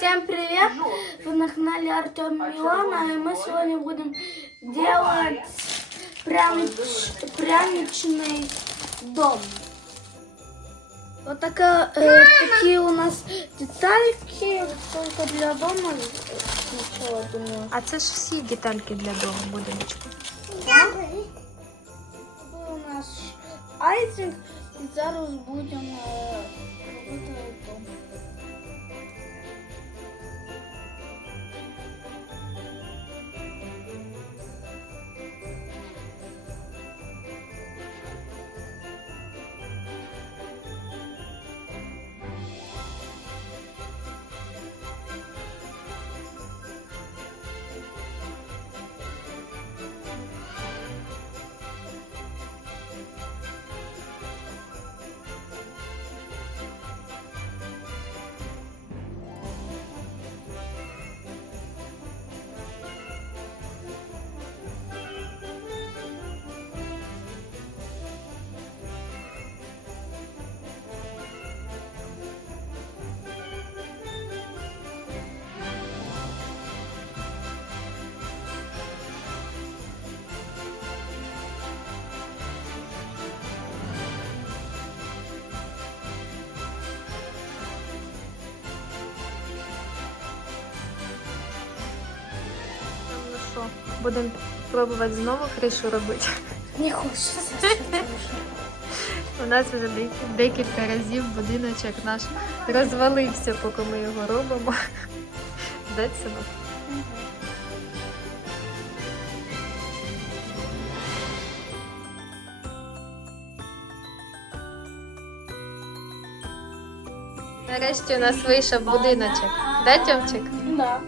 Всем привет! Вы на канале Артем Милана, и мы сегодня будем делать прянич- пряничный дом. Вот такая, э, такие у нас детальки, только для дома сначала думаю. А це ж всі детальки для дому, будиночку. Был у нас айзинг, и зараз будем э, робити що, будемо пробувати знову кришу робити. Не хочется. У нас вже декілька разів будиночок наш розвалився, поки ми його робимо. Дать себе. Нарешті у нас вийшов будиночок. Да, Тьомчик? Да.